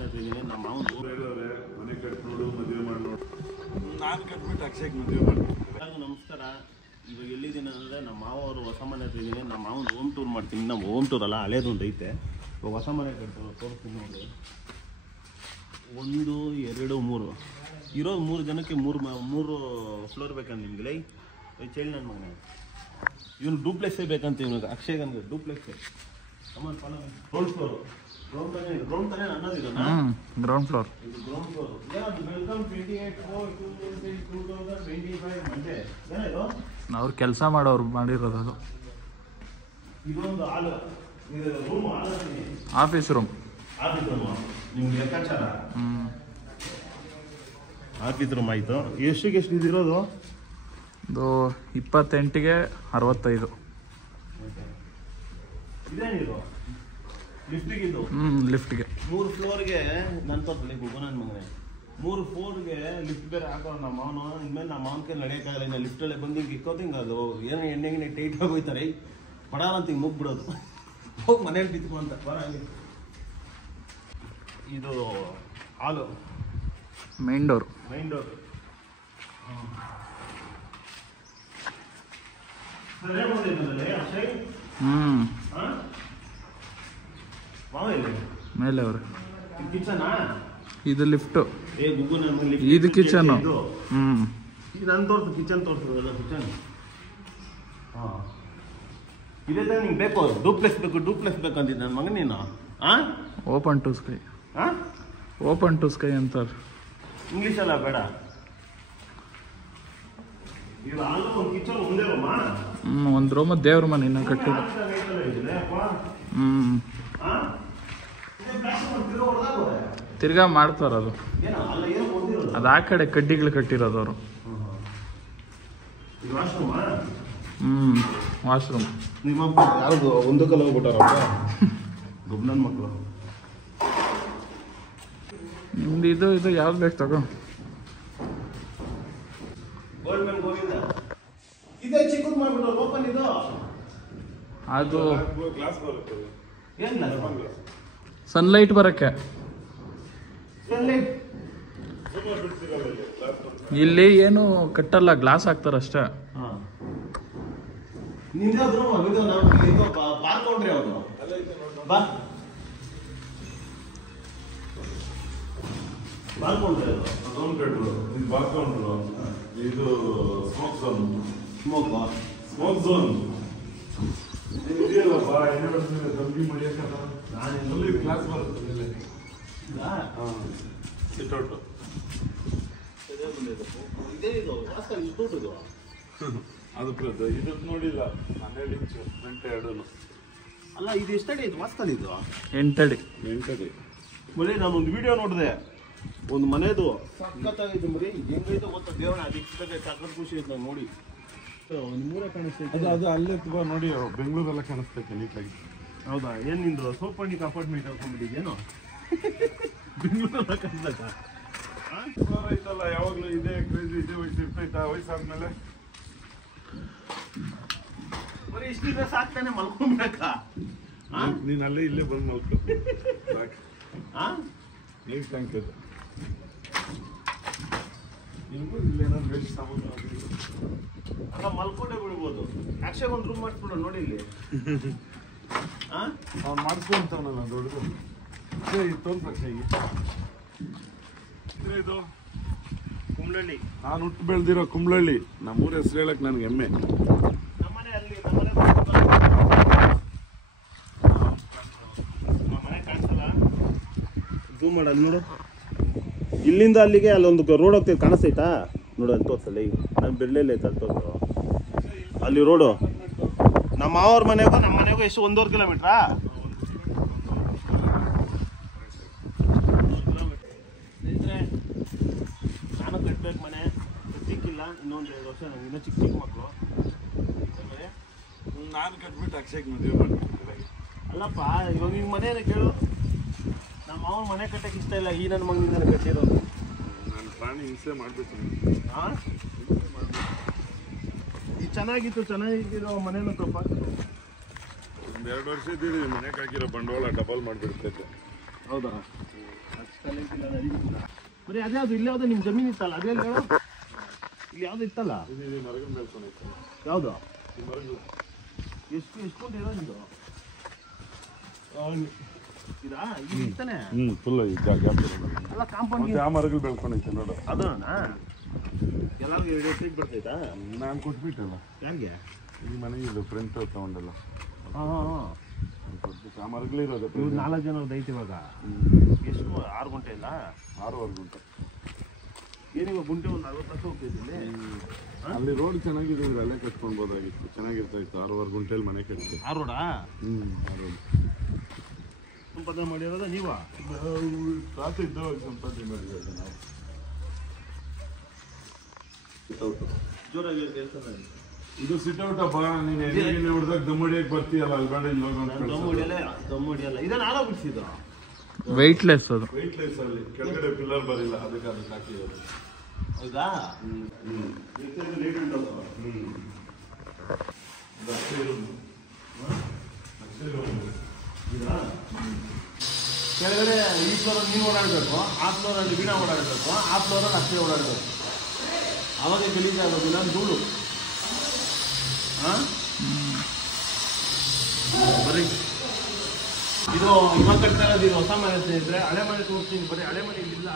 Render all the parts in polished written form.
ಮನೆ ಇದ್ದೀನಿ. ನಮ್ಮ ಮಾವನ ಮನೆ ಕಟ್ಬಿಡು ಮದುವೆ ಮಾಡಿ ನೋಡು. ನಾನು ಕಟ್ಬಿಟ್ಟು ಅಕ್ಷಯಕ್ಕೆ ಮದುವೆ ಮಾಡ್ತೀನಿ. ನಮಸ್ಕಾರ. ಇವಾಗ ಎಲ್ಲಿದ್ದೀನಿ ಅಂದರೆ ನಮ್ಮ ಮಾವ ಅವರು ಹೊಸ ಮನೆ ಇದ್ದೀನಿ. ನಮ್ಮ ಮಾವನ ಹೋಮ್ ಟೂರ್ ಮಾಡ್ತೀನಿ. ನಮ್ಮ ಹೋಮ್ ಟೂರ್ ಅಲ್ಲ, ಹಳೇದೊಂದು ಐತೆ. ಇವಾಗ ಹೊಸ ಮನೆ ಕಟ್ತಾರೆ, ತೋರಿಸ್ತೀನಿ ನೋಡಿ. 1 2 3 ಇರೋದು 3 ಜನಕ್ಕೆ 3 ಫ್ಲೋರ್ ಬೇಕಂತ ನಿಮ್ಗೆ. ಲೈ ಚೇಳಿ ನನ್ನ ಮಗನ ಇವನು ಡೂಪ್ಲೆಕ್ಸೇ ಬೇಕಂತ ಇವನಿಗೆ. ಅಕ್ಷಯ್ಗನ್ಗೆ ಡೂಪ್ಲೆಕ್ಸೇ. Ground floor. ಗ್ರೌಂಡ್ ತಾನೇ ಅನ್ನೋದಿಲ್ಲ. Ground floor. ಇದು ಗ್ರೌಂಡ್ ಫ್ಲೋರ್. Welcome 28/4/2025 Monday. ಏನಾಯ್ತು? ಅವ್ರು ಕೆಲಸ ಮಾಡೋರು ಮಾಡಿರೋದು ಅದು. ಇದೊಂದು ಹಾಲು, ಇದು room, office room. Office room ನಿಮ್ಗೆ ಲೆಕ್ಕಾಚಾರ. ಆಫೀಸ್ ರೂಮ್ ಆಯಿತು. ಎಷ್ಟಿಗೆ ಎಷ್ಟು ಇದಿರೋದು? ಇದು 28ಗೆ 65. ಇದೇನಿದು? ಲಿಫ್ಟಿಗೆ ಇದು? ಲಿಫ್ಟ್ಗೆ 3 ಫ್ಲೋರ್ಗೆ ನನ್ನ ತೋರ್ಸಲಿ ನನ್ನ ಮಗನೇ. 3 ಫ್ಲೋರ್ಗೆ ಲಿಫ್ಟ್ ಬೇರೆ ಹಾಕೋ ನಮ್ಮ ಮಾವನು. ಇನ್ಮೇಲೆ ನಮ್ಮ ಮಾವನ ಕೈ ನಡೆಯೋಕ್ಕಾಗಲ್ಲ. ಇನ್ನು ಲಿಫ್ಟಲ್ಲೇ ಬಂದು ಹಿಂಗೆ ಇಕ್ಕೋದು. ಹಿಂಗೆ ಅದು ಏನೋ ಎಣ್ಣೆಗೆ ಟೈಟ್ ಆಗೋಯ್ತಾರೆ. ಬಡಾರ ಅಂತ ಹಿಂಗೆ ಮುಗ್ಬಿಡೋದು. ಹೋಗಿ ಮನೇಲಿ ಬಿತ್ಕೊ ಅಂತ ಬರ ಹಂಗೆ. ಇದು ಹಾಲು, ಮೈನ್ ಡೋರ್. ಮೇಲೆ ಅವ್ರೆ. ಇದು ಲಿಫ್ಟು. ಇದು ಕಿಚನ್. ನಾನು ತೋರಿಸು ಕಿಚನ್ ತೋರಿಸೋದಲ್ಲ. ಕಿಚನ್ ಇದೇ ತಾನೆ ನಿಂಗೆ ಬೇಕು. ಡೂಪ್ಲೆಕ್ಸ್ ಬೇಕಂತಿದ್ದೆ ನನ್ನ ಮಗನ ನೀನು. Open to sky. Open to sky ಅಂತಾರೆ ಇಂಗ್ಲೀಷಲ್ಲ, ಬೇಡ. ಇದು ಆಲ್ರೂ ಒಂದು ಕಿಚನ್ ಒಂದೇ ರೂಮಾ? ಒಂದು ರೂಮ್ ದೇವ್ರ ಮನೆ ಇನ್ನ ಕಟ್ಟಿಲ್ಲ. ತಿರ್ಗಾ ಮಾಡ್ತಾರ ಅದು. ಅದು ಆ ಕಡೆ ಕಡ್ಡಿಗಳು ಕಟ್ಟಿರೋದು ಅವರು. ವಾಶ್ರೂಮ್. ನಿಮ್ಮಪ್ಪ ಯಾವ್ದು ಒಂದು ಕಲ್ ಹೋಗ್ಬಿಟ್ಟಾರಪ್ಪ ಗೊಬ್ಬನ ಮಕ್ಕಳು. ನಿಮ್ದು ಇದು ಯಾವ್ದು ಬೇಕು ತಗೋ. ಇದೇ ಚಿಕ್ಕದು ಮಾಡ್ಬಿಟ್ಟು ಓಪನ್. ಇದು ಅದು ಗ್ಲಾಸ್ ಬರುತ್ತೆ. ಏನು ಸನ್ಲೈಟ್ ಬರಕ್ಕೆ. ಇಲ್ಲಿ ಏನು ಕಟ್ಟಲ್ಲ, ಗ್ಲಾಸ್ ಹಾಕ್ತಾರ ಅಷ್ಟೇ. ನಿಂದಾದ್ರು ಇದು ಬಾರ್ಕೊಂಡ್ರಿ ಅವರು ಬಾ ಬಾರ್ಕೊಂಡ್ರಿ. ಅದೊಂದು ಬೆಡ್ರೂಮ್, ಇದು ಬಾಲ್ಕೌಂಟ್ರು, ಇದು ಸ್ಮೋಕ್ ಝೋನ್. ಸ್ಮೋಕ್ ಝೋನ್ ಇದೆಯಲ್ಲಪ್ಪ. ಎಣ್ಣೆ ಬರ್ತದೆ ತಂಬಿ ಮಡಿಯಕ್ಕಲ್ಲ. ನಾನು ಗ್ಲಾಸ್ ಬರುತ್ತೆ. ಸಿಟ್ಔಟ್ ಇದೇ ಇದು ವಾಸ್ತವ ಇದು ಅದು ಇದಕ್ಕೆ ನೋಡಿಲ್ಲ. 12 ಇಂಚು ಗಂಟೆ 2 ಅಲ್ಲ. ಇದು ಎಷ್ಟಡಿ ಇದು ವಾಸ್ತವ? ಇದು 8 ಅಡಿ. ಮರಿ ನಾನೊಂದು ವಿಡಿಯೋ ನೋಡಿದೆ ಒಂದು ಮನೆದು. ಸಖತ್ತಾಗಿದ್ದು ಮರಿ. ಹೆಂಗೈತೆ ಗೊತ್ತಾ ದೇವನ. ಅದಕ್ಕೆ ಸಖತ್ ಖುಷಿ ಆಯ್ತು ನಾನು ನೋಡಿ. ಒಂದು ಮೂರೇ ಕಾಣಿಸ್ತೈತೆ. ಅದು ಅಲ್ಲೇ ತುಂಬ ನೋಡಿ ಬೆಂಗಳೂರೆಲ್ಲ ಕಾಣಿಸ್ತೈತೆ ನೀಟಾಗಿ. ಹೌದಾ? ಏನು ನಿಂದು ಸೋಪಣ್ಣಿಗೆ ಅಪಾರ್ಟ್ಮೆಂಟ್ ಹಾಕೊಂಡ್ಬಿಟ್ಟಿದ್ಯೇನೋ? ಬೆಂಗಳೂರೆಲ್ಲ ಕಾಣಿಸ್ತೈತಾ? ಐತಲ್ಲ ಯಾವಾಗಲೂ ಇದೇ ಕ್ರೇಜಿ, ಇದೇ ವಯಸ್ಸು ಇರ್ತೈತಾ? ವಯಸ್ಸಾದ್ಮೇಲೆ ಬರೀ ಇಷ್ಟಿದ್ರೆ ಸಾಕ್ತಾನೆ ಮಲ್ಕೊಂಡ್ಬಿಡಕ್ಕ. ನೀನು ಅಲ್ಲೇ ಇಲ್ಲೇ ಬಂದು ಮಲ್ಕೊ. ನೀವು ಥ್ಯಾಂಕ್ ಯು. ನಿಮಗೂ ಇಲ್ಲೇನಾದ್ರು ವೇಸ್ಟ್ ಸಾಮಾನು ಅಲ್ಲ ಮಲ್ಕೊಂಡೇ ಬಿಡ್ಬೋದು. ಅಕ್ಷಯ್ ಒಂದು ರೂಮ್ ಮಾಡಿಸ್ಬಿಡು ನೋಡಿ ಇಲ್ಲಿ. ಅವ್ನು ಮಾಡಿಸ್ಕೊಂತಾನಲ್ಲ ದೊಡ್ಡದು. ತೋರ್ಸ ಅಕ್ಷಯ್ಗೆ. ಇದು ಕುಂಬ್ಳಳ್ಳಿ. ನಾನು ಹುಟ್ಟು ಬೆಳೆದಿರೋ ಕುಂಬ್ಳಳ್ಳಿ. ನಮ್ಮೂರ ಹೆಸರು ಹೇಳಕ್ ನನಗೆ ಹೆಮ್ಮೆ. ನಮ್ಮನೆ ಅಲ್ಲಿ ನಮ್ಮನೆ ಕಾಣಿಸಲ್ಲ. ಝೂಮ್ ಮಾಡ ಅಲ್ಲಿ ನೋಡು. ಇಲ್ಲಿಂದ ಅಲ್ಲಿಗೆ ಅಲ್ಲೊಂದು ರೋಡ್ ಹೋಗ್ತೈತೆ, ಕಾಣಿಸ್ತೈತಾ ನೋಡು? ಅಲ್ಲಿ ತೋರ್ಸಲ್ಲ. ಈಗ ನಾನು ಬೆಳ್ಳೆಲ್ಲ ಐತೆ ಅಲ್ಲಿ ತೋರ್ಸು. ಅಲ್ಲಿ ರೋಡು ನಮ್ಮ ಮಾವವ್ರ ಮನೆಗೂ ನಮ್ಮ ಮನೆಗೂ ಎಷ್ಟು 1.5 ಕಿಲೋಮೀಟ್ರಾ? ನಾನು ಕಟ್ಬೇಕು ಮನೆ. ಕಟ್ಟಿಕ್ಕಿಲ್ಲ ಇನ್ನೊಂದು 2 ವರ್ಷ. ನಂಗೆ ಇನ್ನೂ ಚಿಕ್ಕ ಮಕ್ಕಳು. ನಾನು ಕಟ್ಬಿಟ್ಟು ಅಕ್ಷಯ್ಗೆ ಮದುವೆ ಮಾಡ್ತೀನಿ. ಅಲ್ಲಪ್ಪ ಇವಾಗ ನಿನ್ನ ಮನೇನ ಕೇಳು. ನಮ್ಮ ಮಾವನ ಮನೆ ಕಟ್ಟಕ್ಕೆ ಇಷ್ಟ ಇಲ್ಲ. ಈ ನನ್ನ ಮಗನಿಂದ ಕಟ್ಟಿರೋದು. ನಾನು ಪ್ರಾಣಿ ಹಿಂಸೆ ಮಾಡ್ಬೇಕು. ಈ ಚೆನ್ನಾಗಿರೋ ಮನೇನ ಸ್ವಲ್ಪ ಒಂದು 2 ವರ್ಷ ಇದ್ದೀವಿ. ಮನೆಗೆ ಹಾಕಿರೋ ಬಂಡವಾಳ ಡಬಲ್ ಮಾಡಿಬಿಡ್ತೈತೆ. ಹೌದಾ ಬರೀ ಅದ್ಯಾವುದು ಇಲ್ಲಿ ಯಾವ್ದು ನಿಮ್ಮ ಜಮೀನು ಇತ್ತಲ್ಲ ಅದೇ ಹೇಳು ಇಲ್ಲಿ ಯಾವ್ದು ಇತ್ತಲ್ಲ ಮರಗಳು ಬೆಳ್ಕೊಂಡೈತೆ ಯಾವುದು ಈ ಮರಗಳು ಎಷ್ಟು ಕೊಂಡ್ ಇರೋದು ಇದು ಇದಾ ಇದು ಇತ್ತಾನೆ ಫುಲ್ ಗ್ಯಾಪ್ ಅಲ್ಲ ಕಾಂಪೌಂಡ್ ಮತ್ತೆ ಆ ಮರಗಳು ಬೆಳ್ಕೊಂಡೈತೆ ನೋಡು ಅದನ್ನ ಎಲ್ಲರಿಗೂ 2 ಎಕರೆಗೆ ಬರ್ತೈತಾ ನಾನು ಕೊಟ್ಬಿಟ್ಟಲ್ಲ ಯಾರಿಗೆ ಈ ಮನೆಗೆ ಇದು ಫ್ರೆಂಡ್ ತಗೊಂಡಲ್ಲ ಹಾಂ ಆ ಮರಗಳಿರೋದು ಇವ್ರು 4 ಜನರದ್ದು ಐತಿ ಇವಾಗ ಎಷ್ಟು 6 ಗಂಟೆ ಇಲ್ಲ 6 ಗಂಟೆ ಏನಿವಾಗ ಗುಂಟೆ ಒಂದು 40 ಲಕ್ಷ ಹೋಗ್ತಿದ್ದಿಲ್ಲಿ ಅಲ್ಲಿ ರೋಡ್ ಚೆನ್ನಾಗಿದೆ ಅಂದ್ರೆ ಅಲ್ಲೇ ಕಟ್ಕೊಳ್ಬೋದಾಗಿತ್ತು ಚೆನ್ನಾಗಿರ್ತಾ ಇತ್ತು 6 ಗಂಟೆಯಲ್ಲಿ ಮನೆ ಕಟ್ಟಿ ಆ ರೋಡಾ ಆ ರೋಡ್ ಸಂಪಾದನೆ ಮಾಡಿರೋದ ನೀವಾ ತಾತ ಇದ್ದವಾಗ ಸಂಪಾದನೆ ಮಾಡಿರೋದು ನಾವು ಜೋರಾಗಿ ಕೆಲಸ ಇದು ಸಿಟ್ ಔಟ್ ಅಪ್ಪ ನೀನು ಎಣ್ಣೆ ಹೊಡೆದಾಗ ದಮ್ ಹೊಡಿಯಕ್ಕೆ ಬರ್ತೀಯಲ್ಲ ಅಲ್ಲಿ ಬೇಡ ಇಲ್ಲಿ ದಮ್ ಹೊಡಿಯಲ್ಲ ಇದನ್ನ ಆಗ ಬಿಡಿಸಿದ್ದು ವೆಯ್ಟ್ಲೆಸ್ ಅದು ವೆಯ್ಟ್ಲೆಸ್ ಅಲ್ಲಿ ಕೆಳಗಡೆ ಪಿಲ್ಲರ್ ಬರಿಲ್ಲ ಅದಕ್ಕೆ ಹಾಕಿರೋದು ಹೌದಾ ಕೆಳಗಡೆ ಈ ಫ್ಲೋರಲ್ಲಿ ನೀವು ಓಡಾಡಬೇಕು ಆ ಫ್ಲೋರಲ್ಲಿ ವೀಣಾ ಓಡಾಡಬೇಕು ಆ ಫ್ಲೋರಲ್ಲಿ ಅಷ್ಟೇ ಓಡಾಡಬೇಕು ಅವಾಗ ಗಲೀಜಾಗೋದಿಲ್ಲ ಧೂಳು ಹಾಂ ಬರೀ ಇದು ಇವಾಗ ಕಟ್ತಾ ಇರೋದು ಇದು ಹೊಸ ಮನೆ ಸ್ನೇಹಿತರೆ ಹಳೆ ಮನೆ ತೋರಿಸ್ತೀನಿ ಬರೀ ಹಳೆ ಮನೆ ಇಲ್ಲ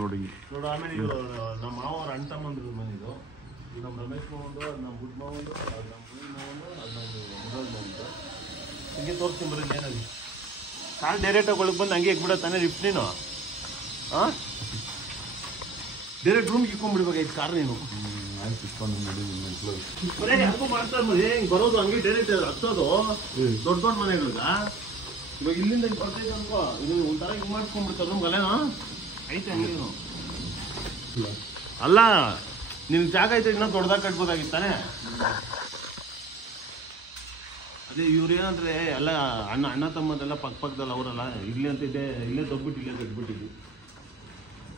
ನೋಡಿ ನೋಡು ಆಮೇಲೆ ಇದು ನಮ್ಮ ಮಾವರ ಅಣ್ಣ ತಮ್ಮಂದ್ರ ಮನೆ ಇದು ನಮ್ಮ ರಮೇಶ್ ಮಾವಂದು ಅದು ನಮ್ಮ ಬುಡ್ ಮಾವಂದು ಅದು ನಮ್ಮ ಬುಡ್ ಮಾವಂದು ಅದು ನಮ್ಮ ಮುರಾಜ್ ಮಾವಂದು ಹಿಂಗೆ ತೋರಿಸ್ತೀನಿ ಬರೀ ಏನಾಗಿ ಕಾಲು ಡೈರೆಕ್ಟಾಗಿ ಒಳಗೆ ಬಂದು ಹಂಗೆ ಇಕ್ಬಿಡತ್ತಾನೆ ಲಿಫ್ಟ್ ನೀನು ಹಾಂ ಡೈರೆಕ್ಟ್ ರೂಮ್ಗೆ ಇಕ್ಕೊಂಡ್ಬಿಡ್ಬೇಕಾಯ್ತು ಕಾರ್ ನೀನು ಬರೀ ಯಾಕೋ ಮಾಡ್ತಾರೆ ಮರಿ ಹಿಂಗೆ ಬರೋದು ಹಂಗೆ ಡೈರೆಕ್ಟ್ ಹತ್ತೋದು ದೊಡ್ಡ ದೊಡ್ಡ ಮನೆಗಳ್ಗ ಇವಾಗ ಇಲ್ಲಿಂದ ಹಿಂಗೆ ಬರ್ತೈತೆ ಅನ್ಕೋ ಇದು ಒಂಥರ ಹಿಂಗೆ ಮಾಡ್ಕೊಂಡ್ಬಿಡ್ತಾರೆ ನಮ್ಗೆ ಅಲ್ಲೇನೋ ಐತೆ ಹಂಗೇನು ಅಲ್ಲ ನಿನ್ಗೆ ಜಾಗ ಐತೆ ಇನ್ನೂ ದೊಡ್ಡದಾಗಿ ಕಟ್ಬೋದಾಗಿತ್ತಾನೆ ಅದೇ ಇವ್ರು ಏನಂದ್ರೆ ಎಲ್ಲ ಅಣ್ಣ ತಮ್ಮದೆಲ್ಲ ಪಕ್ಕದಲ್ಲಿ ಅವರಲ್ಲ ಇಲ್ಲಿ ಅಂತ ಇದೆ ಇಲ್ಲೇ ದೊಬ್ಬಿಟ್ಟು ಇಲ್ಲೇ ಕಟ್ಬಿಟ್ಟಿದ್ವಿ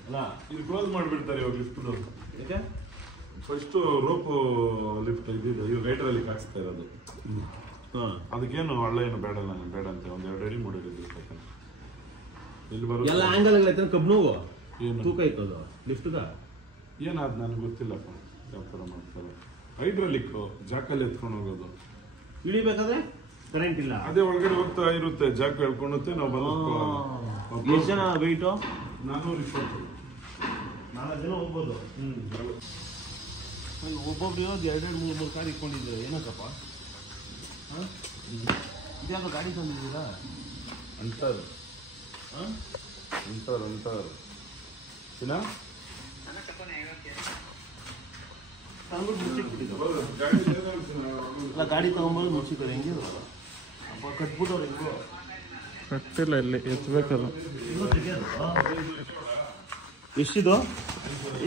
ಅಲ್ಲ ಇದು ಕ್ಲೋಸ್ ಮಾಡಿಬಿಡ್ತಾರೆ ಇವಾಗ ಲಿಫ್ಟ್ ಯಾಕೆ ಫಸ್ಟ್ ರೋಪ್ ಲಿಫ್ಟ್ ಇದ್ದಿದ್ದು ಇವಾಗ ರೈಟರಲ್ಲಿ ಹಾಕ್ಸ್ತಾ ಇರೋದು ಹಾಂ ಅದಕ್ಕೇನು ಒಳ್ಳೆ ಏನು ಬೇಡ ಅಂತ ಒಂದು 2 ಅಡಿ 3 ಅಡಿ ಇಲ್ಲಿ ಬರೋದು ಎಲ್ಲ ಆ್ಯಂಗಲ್ ಕಬ್ಬು ನೋವು ಏನು ತೂಕ ಇತ್ತದು ಲಿಫ್ಟ್ಗ ಏನಾದ್ ನನಗೆ ಗೊತ್ತಿಲ್ಲಪ್ಪ ಯಾವ ಥರ ಮಾಡ್ತಾರೆ ಹೈಡ್ರಾಲಿಕ್ ಜಾಕಲ್ಲಿ ಎತ್ಕೊಂಡು ಹೋಗೋದು ಇಳಿಬೇಕಾದ್ರೆ ಕರೆಂಟ್ ಇಲ್ಲ ಅದೇ ಒಳಗಡೆ ಹೋಗ್ತಾ ಇರುತ್ತೆ ಜಾಕ್ ಹೇಳ್ಕೊಂಡುತ್ತೆ ನಾವು ಬಂದು ಎಷ್ಟು ಜನ ವೆಯ್ಟು 420 4 ಜನ ಹೋಗ್ಬೋದು ಒಬ್ಬೊಬ್ರು ಇರೋದು 2-3 ಕಾರ್ ಇಟ್ಕೊಂಡಿದ್ರು ಏನಕ್ಕಪ್ಪ ಹಾಂ ಇದ್ಯಾವ ಗಾಡಿ ತಂದಿದ್ದೀರಾ ಅಂತಾರೆ ಚಿನ್ನ ತಂದ್ಬಿಟ್ಟು ಮುಚ್ಚಿಕ್ಬಿಟ್ಟಿದ್ದು ಅಲ್ಲ ಗಾಡಿ ತಗೊಂಬೋದು ಮುಚ್ಚಿದ್ದಾರೆ ಹೆಂಗೆ ಅಪ್ಪ ಕಟ್ಬಿಟ್ಟವ್ರು ಹೆಂಗೋ ಕಟ್ಟಿಲ್ಲ ಇಲ್ಲಿ ಎತ್ತಬೇಕದು ಇನ್ನೂ ತೆಗಿಯೋದು ಎಷ್ಟಿದು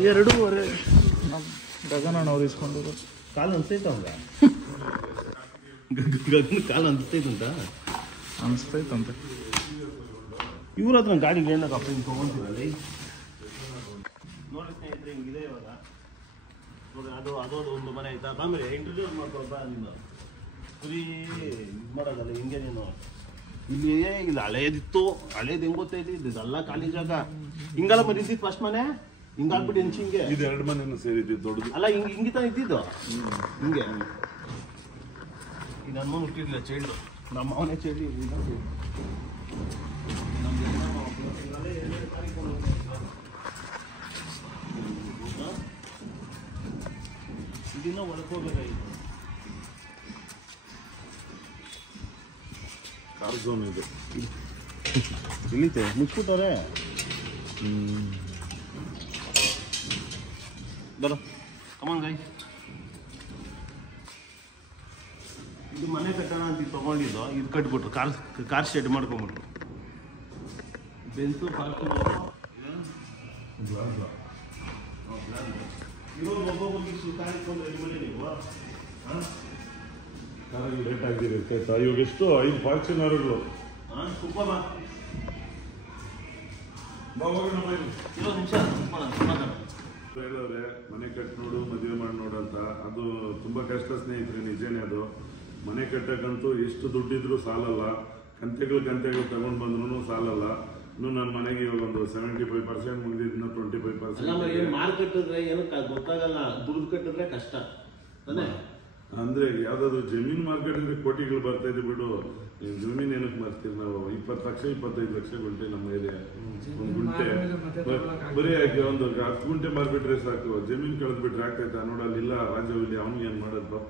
2.5 ನಮ್ಮ ಗಗನಣ್ಣ ಅವ್ರು ಇಸ್ಕೊಂಡಿರೋ ಕಾಲು ಅನ್ಸ್ತೈತ ಅವಂಗ ಗಗನ ಕಾಲು ಅನ್ಸ್ತೈತಂತ ಅನಿಸ್ತೈತಂತೆ ಇವ್ರ ಹತ್ರ ಗಾಡಿಗೆ ಏನಕ್ಕಪ್ಪ ಹಿಂಗೆ ತೊಗೊಂತೀರಲ್ಲಿ ನೋಡಿ ಸ್ನೇಹಿತರೆ ಹಿಂಗಿದೆ ಇವಾಗ ನೋಡಿ ಅದೊಂದು ಒಂದು ಮನೆ ಆಯ್ತಾ ಆಮೇಲೆ ಇಂಟ್ರೊಡ್ಯೂಸ್ ಮಾಡ್ಕೊಳ್ಬ ನೀನು ಕುರಿ ಇದು ಮಾಡೋದಲ್ಲ ಹಿಂಗೆ ನೀನು ಇಲ್ಲಿ ಇಲ್ಲಿ ಹಳೇದಿತ್ತು ಹಳೇದು ಹೆಂಗೆ ಗೊತ್ತೈತಿ ಇದೆಲ್ಲ ಖಾಲಿ ಜಾಗ ಹಿಂಗಲ್ಲ ಮರಿ ಇದ್ದಿದ್ದು ಫಸ್ಟ್ ಮನೆ ಹಿಂಗಾಗ್ಬಿಟ್ಟು ಹಿಂಗೆ ಇದು 2 ಮನೆಯನ್ನು ಸೇರಿದ್ದು ದೊಡ್ಡದು ಅಲ್ಲ ಹಿಂಗೆ ತಾನು ಇದ್ದಿದ್ದು ಹಿಂಗೆ ಈಗ ನನ್ನ ಹುಟ್ಟಿರ್ಲಿಲ್ಲ ಚೈಲ್ಡು ನಮ್ಮ ಅವನೇ ಚೈಲ್ಡ್ ಇದನ್ನ ಒಳ್ಕೋಬೇಕಾಗಿತ್ತು ಕಾರ್ ಝೋನ್ ಇದೆ ಇಲ್ಲಿತೆ ಮುಚ್ಬಿಟ್ಟವ್ರೆ ಬರೋ ಕಮಾನ್ ಗೈ ಇದು ಮನೆ ಕಟ್ಟೋಣ ಅಂತ ತೊಗೊಂಡಿದ್ದು ಇದು ಕಟ್ಬಿಟ್ರು ಕಾರ್ ಶೆಡ್ ಮಾಡ್ಕೊಂಬಿಟ್ರು ಬೆಂತು ಪಾರ್ಕಿಂಗ್ ಇವಾಗ ಒಬ್ಬೊಬ್ಬರಿಗೆ ಕಾರ್ ಇಟ್ಕೊಂಡು ರೆಡಿ ಮಾಡಿ ನೀವು ಕಾರಲ್ಲಿ ಲೇಟ್ ಆಗಿರುತ್ತೆ ಇವಾಗ ಎಷ್ಟು 5 ಫಾರ್ಚುನರ್ಗಳು ಹಾಂ ತುಪ್ಪ ಬಾ ಇರೋ ನಿಮಿಷ ಹೇಳೋರೆ ಮನೆ ಕಟ್ಟಿ ನೋಡು ಮದುವೆ ಮಾಡಿ ನೋಡು ಅಂತ ಅದು ತುಂಬಾ ಕಷ್ಟ ಸ್ನೇಹಿತರೆ ನಿಜನೇ ಅದು ಮನೆ ಕಟ್ಟಕ್ಕಂತೂ ಎಷ್ಟು ದುಡ್ಡಿದ್ರು ಸಾಲಲ್ಲ ಕಂತೆಗಳು ತಗೊಂಡು ಬಂದ್ರು ಸಾಲಲ್ಲ. ಇನ್ನು ನನ್ನ ಮನೆಗೆ ಇವಾಗ ಒಂದು 75% ಮುಗಿದಿದ್ದು 25%. ಮಾರ್ಕೆಟಿದ್ರೆ ಏನು ಗೊತ್ತಾಗಲ್ಲ, ದುಡ್ಡು ಕಟ್ಟಿದ್ರೆ ಕಷ್ಟ ತಾನೆ. ಅಂದ್ರೆ ಯಾವ್ದಾದ್ರು ಜಮೀನ್ ಮಾರ್ಕೆಟ್ ಇದ್ರೆ ಕೋಟಿಗಳು ಬರ್ತಾ ಇದೆ ಬಿಡು. ಜಮೀನ್ ಏನಕ್ಕೆ ಮಾಡ್ತೀವಿ ನಾವು? 20 ಲಕ್ಷ 25 ಲಕ್ಷ ಗುಂಟೆ ನಮ್ಮ ಏರಿಯಾ. ಒಂದು ಗುಂಟೆ ಬರೀ ಹಾಕಿ ಒಂದು 10 ಗುಂಟೆ ಮಾರ್ಬಿಟ್ರೆ ಸಾಕು. ಜಮೀನ್ ಕಳೆದ್ಬಿಟ್ರೆ ಆಗ್ತೈತಾ ನೋಡಲ್ಲಿಲ್ಲ ರಾಜವಿಲ್ಲಿ ಅವನಿಗೆ ಏನ್ ಮಾಡೋದು ಪಾಪ.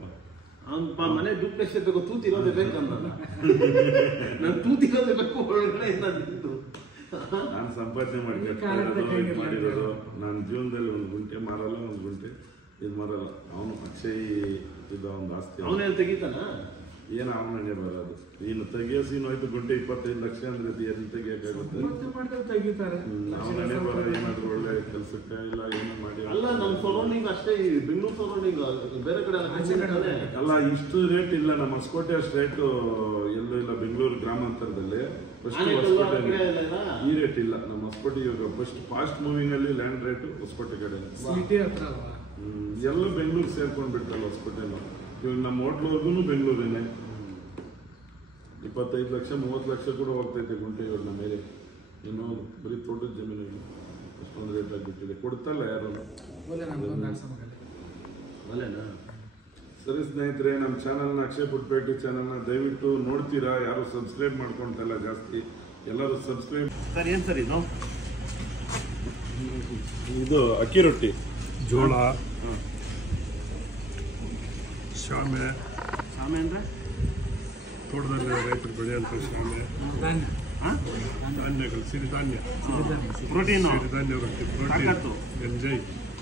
ಅವನ ಮನೆ ಡುಪ್ಲೆಕ್ಸ್ ಬೇಕು, ತೂತಿರೋದೇ ಬೇಕಂದ. ನಾನು ತೂತಿರೋದೇ ಬೇಕು, ಒಳಗಡೆ ಏನಾದಿತ್ತು. ನಾನು ಸಂಪಾದನೆ ಮಾಡಿರೋದು ನನ್ನ ಜೀವನದಲ್ಲಿ ಒಂದು ಗುಂಟೆ ಮಾರಲ್ಲ, ಒಂದು ಗುಂಟೆ ಇದು ಮಾರಲ್ಲ. ಅವನು ಅಕ್ಷಯ್ ಇದ್ದ ಒಂದು ಆಸ್ತಿ ಅವನೇನು ತೆಗಿತಾನ, ಏನು ಅವನೇ ಬರೋದು. ಇನ್ನು ತೆಗಿಯೋ ಸೀನ್ ಹೋಯ್ತು. ಗುಂಟೆ 25 ಲಕ್ಷ ಅಂದ್ರೆ ಏನು ತೆಗಿಯಕ್ಕಾಗುತ್ತೆ? ಅವನೇ ಬರೋ ಏನಾದ್ರು ಒಳ್ಳೆ ಕೆಲ್ಸಕ್ಕೆ ಇಲ್ಲ ಏನು ಮಾಡಿ ಅಲ್ಲ. ನಮ್ಮ ಸರೌಂಡಿಂಗ್ ಅಷ್ಟೇ, ಬೆಂಗಳೂರು ಸರೌಂಡಿಂಗ್, ಬೇರೆ ಕಡೆ ಅಲ್ಲ. ಇಷ್ಟು ರೇಟ್ ಇಲ್ಲ ನಮ್ಮ ಹೊಸಕೋಟೆ. ಅಷ್ಟು ರೇಟು ಎಲ್ಲೂ ಇಲ್ಲ. ಬೆಂಗಳೂರು ಗ್ರಾಮಾಂತರದಲ್ಲಿ ಫಸ್ಟ್ ಹೊಸಕೋಟೆ ಈ ರೇಟ್ ಇಲ್ಲ. ನಮ್ಮ ಹೊಸಕೋಟೆ ಇವಾಗ ಫಾಸ್ಟ್ ಮೂವಿಂಗ್ ಅಲ್ಲಿ ಲ್ಯಾಂಡ್ ರೇಟ್ ಹೊಸಕೋಟೆ ಕಡೆ. ಎಲ್ಲ ಬೆಂಗಳೂರು ಸೇರ್ಕೊಂಡ್ ಬಿಟ್ಟಲ್ಲ ಹೊಸಕೋಟೆಲ್ಲ. ಇವಾಗ ನಮ್ಮ ಹೋಟ್ಲವರೆಗೂ ಬೆಂಗಳೂರೇನೆ. 25 ಲಕ್ಷ 30 ಲಕ್ಷ ಕೂಡ ಹೋಗ್ತೈತೆ ಗುಂಟೆ ಇವಾಗ ನಮ್ಮ ಮೇಲೆ. ಇನ್ನು ಬರೀ ತೋಟದ ಜಮೀನಿಗೆ ಅಷ್ಟೊಂದು ರೇಟ್ ಆಗಿಬಿಟ್ಟಿದೆ. ಕೊಡ್ತಲ್ಲ ಯಾರು. ಸರಿ ಸ್ನೇಹಿತರೆ, ನಮ್ಮ ಚಾನಲ್ನ ಅಕ್ಷಯ್ ಪುಟ್ಪೇಟೆ ಚಾನಲ್ನ ದಯವಿಟ್ಟು ನೋಡ್ತೀರಾ. ಯಾರು ಸಬ್ಸ್ಕ್ರೈಬ್ ಮಾಡ್ಕೊಂತಲ್ಲ ಜಾಸ್ತಿ, ಎಲ್ಲರೂ ಸಬ್ಸ್ಕ್ರೈಬ್. ಸರ್ ಏನು ಸರ್ ಇದು? ಇದು ಅಕ್ಕಿ ರೊಟ್ಟಿ, ಜೋಳ, ಶಾಮೆ ಅಂದರೆ ತೋಟದಲ್ಲಿ ರೈತರು ಬೆಳೆಯುವಂಥ ಶಾಮೆ, ಧಾನ್ಯಗಳು, ಸಿರಿಧಾನ್ಯ, ಪ್ರೋಟೀನು, ಸಿರಿಧಾನ್ಯ ರೊಟ್ಟಿ, ಪ್ರೋಟೀನ್,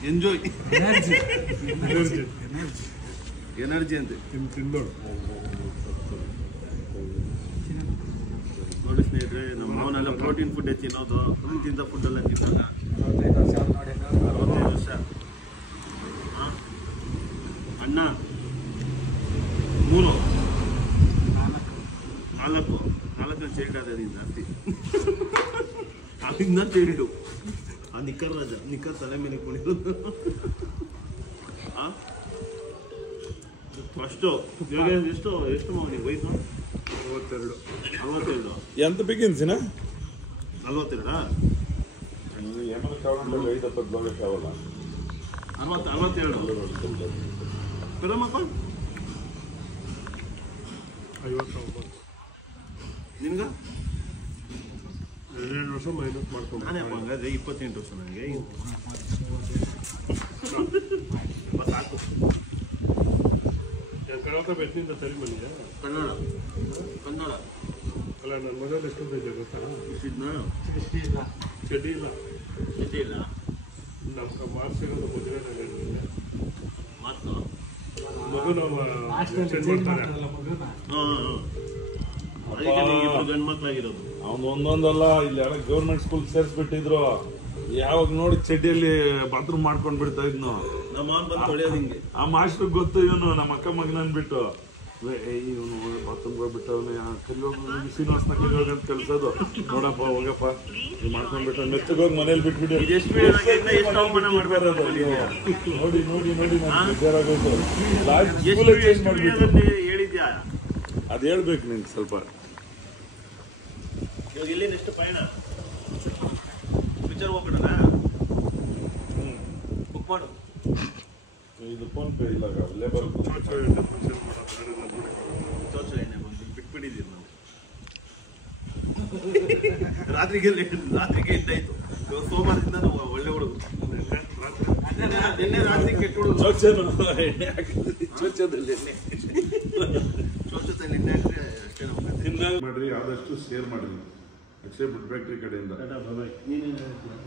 ಎಂಜಾಯ್ ಎನರ್ಜಿ ಎನರ್ಜಿ ಅಂತ ತಿಂದೋಳು. ನೋಡಿ ಸ್ನೇಹಿತರೆ, ನಮ್ಮ ಮಾವನೆಲ್ಲ ಪ್ರೋಟೀನ್ ಫುಡ್ ತಿನ್ನೋದು. ತಿಂದ ಫುಡ್ ಎಲ್ಲ ತಿಂದಾಗ 65 ವರ್ಷ. ಅಣ್ಣ 3 4 ಚೇಂಡ್ ಅದೇ ನೀನು ಜಾಸ್ತಿ. ಅಲ್ಲಿಂದ ಚೇಂಡು ಆ ನಿಕ್ಕರ್ ರಾಜ, ನಿಕ್ಕರ್ ತಲೆ ಮೇಲೆ ಕುಣಿರೋದು. ಫಸ್ಟು ಇವಾಗ ಎಷ್ಟು ಮಗನಿಗೆ ವಯಸ್ಸು? 62. ఎంత బిగిన్సినా 42? ఏమైనా కావాలంటే 5-10 బాగా కావాలా? 62 ಕದಮ್ಮಪ್ಪ. 59. ನಿನ್ಗ 2 ವರ್ಷ ಮೈನಸ್ ಮಾಡ್ಕೊಂಡು ನಾನೇ ಹಂಗಾದ್ರೆ 28 ವರ್ಷ ನನಗೆ. ಸಾಕು. ಕನ್ನಡ ಬೆಟ್ಟಿನಿಂದ ಸರಿ ಮನೆಗೆ ಕನ್ನಡ ಅಲ್ಲ. ನನ್ನ ಮನೇಲಿ ಎಷ್ಟು ಬೇಜ ಗೊತ್ತಾ? ಇಷ್ಟಿದ್ನಾ? ಚಡ್ಡಿ ಇಲ್ಲ. ನಮ್ಮ ಮಾರ್ಕ್ಸಿರೋದು ಮದುವೆ ಮಗು ನಾವು ಗಂಡ್ಮಕ್ಳಾಗಿರೋದು ಅವನು ಒಂದೊಂದಲ್ಲ ಇಲ್ಲಿ ಗೌರ್ಮೆಂಟ್ ಸ್ಕೂಲ್ ಸೇರಿಸ್ಬಿಟ್ಟಿದ್ರು. ಯಾವಾಗ ನೋಡಿ ಚಡ್ಡಿಯಲ್ಲಿ ಬಾತ್ರೂಮ್ ಮಾಡ್ಕೊಂಡ್ ಬಿಡ್ತಾ ಇದ್ನು. ನಮ್ಮ ತೊಳೆಯೋದು ಹಿಂಗೆ. ಆ ಮಾಸ್ಟರ್ ಗೊತ್ತು ಇವನು ನಮ್ಮ ಅಕ್ಕ ಮಗನ ಅನ್ಬಿಟ್ಟು ಇವನು ಬಾತ್ರೂಮ್ ಹೋಗ್ಬಿಟ್ಟು ಕಲಿಯೋಗಿ ಶ್ರೀನಿವಾಸನ ಕಲಿಯೋಗಿ ಅಂತ ಕಲ್ಸೋದು. ನೋಡಪ್ಪ ಹೋಗಪ್ಪ ನೀವು ಮಾಡ್ಕೊಂಡ್ಬಿಟ್ಟು ಮೆಚ್ಚಗೋಗಿ ಮನೇಲಿ ಬಿಟ್ಬಿಟ್ಟು ನೋಡಿ ನೋಡಿ ನೋಡಿ ಬೇಜಾರಾಗೋಯ್ತು. ಲಾಸ್ಟ್ ಸ್ಕೂಲಲ್ಲಿ ಚೇಂಜ್ ಮಾಡ್ಬಿಟ್ಟು ಹೇಳಿದ್ಯಾ? ಅದು ಹೇಳ್ಬೇಕು ನಿನ್ಗೆ ಸ್ವಲ್ಪ. ಇವಾಗ ಇಲ್ಲಿ ನೆಕ್ಸ್ಟ್ ಪಯಣ ಪಿಕ್ಚರ್ ಹೋಗ್ಬಿಡೋಣ. ಬುಕ್ ಮಾಡು. ಇದು ಫೋನ್ ಪೇ ಇಲ್ಲ ಲೇಬರ್ ಬಿಟ್ಬಿಟ್ಟಿದ್ದೀರಿ ನಾನು. ರಾತ್ರಿಗೆ ಎಂಟಾಯ್ತು. ಇವಾಗ ಸೋಮವಾರದಿಂದ ಒಳ್ಳೆ ಹುಡುಗ. ನಿನ್ನೆ ರಾತ್ರಿ ಕೆಟ್ಟ ಹುಡುಗ. ಚೋಚದಲ್ಲಿ ಎಣ್ಣೆ ಹಾಕಿದ್ರೆ ಅಷ್ಟೇ. ಮಾಡ್ರಿ, ಆದಷ್ಟು ಶೇರ್ ಮಾಡ್ರಿ ಅಕ್ಷಯ್ ಫುಡ್ ಫ್ಯಾಕ್ಟ್ರಿ ಕಡೆಯಿಂದ. ನೀನೇನು ಹೇಳ್ತೀರಾ?